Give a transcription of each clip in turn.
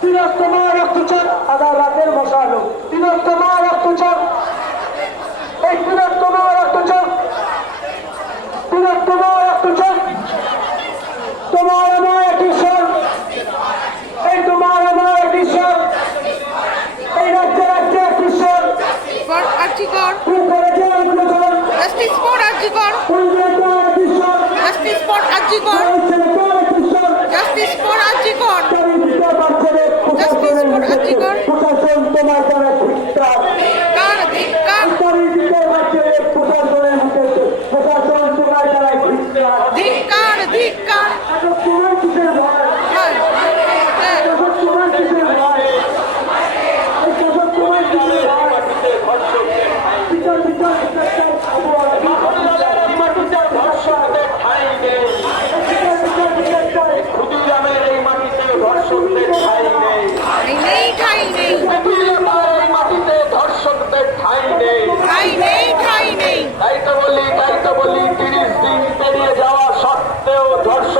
তিলোত্তমা রক্তচাপ আধা রাতের মশালো তিলোত্তমা রক্তচাপ। এই তিলোত্তমা রক্তচাপ। তিলোত্তমা রক্তচাপ। তোমার প্রশাসন তোমার দ্বারা ঠিকঠাক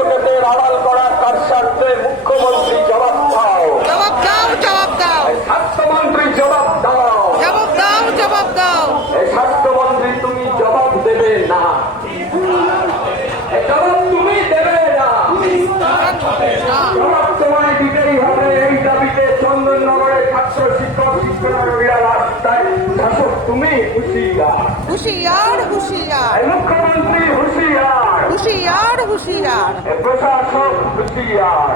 ধর্ষকদের আড়াল করা কারসারদের মুখ্যমন্ত্রী জবাব দাও। জবাব দাও জবাব দাও। স্বাস্থ্যমন্ত্রী জবাব দাও। জবাব দাও জবাব দাও। এই স্বাস্থ্যমন্ত্রী তুমি জবাব দেবে না। জবাব তুমি দেবে না। জবাব তোমায় দিতেই হবে। এই দাবিতে চন্দননগরের ছাত্র শিক্ষক শিক্ষকরা রাস্তায় শাসক তুমি হুশিয়ার হুশিয়ার হুশিয়ার এই মুখ্যমন্ত্রী হুশিয়ার প্রশাসক হুশিয়ার